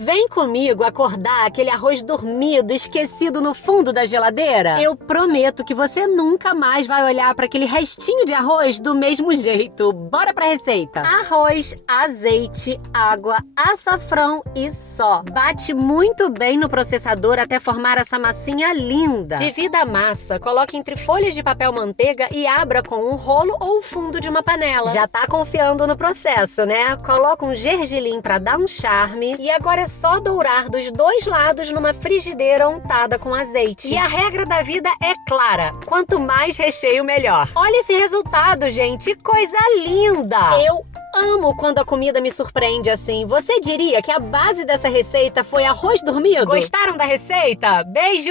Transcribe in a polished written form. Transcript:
Vem comigo acordar aquele arroz dormido, esquecido no fundo da geladeira? Eu prometo que você nunca mais vai olhar para aquele restinho de arroz do mesmo jeito. Bora pra receita. Arroz, azeite, água, açafrão e só. Bate muito bem no processador até formar essa massinha linda. Divida a massa, coloque entre folhas de papel manteiga e abra com um rolo ou o fundo de uma panela. Já tá confiando no processo, né? Coloca um gergelim pra dar um charme e agora é só dourar dos dois lados numa frigideira untada com azeite. E a regra da vida é clara: quanto mais recheio, melhor. Olha esse resultado, gente! Coisa linda! Eu amo quando a comida me surpreende assim. Você diria que a base dessa receita foi arroz dormido? Gostaram da receita? Beijo!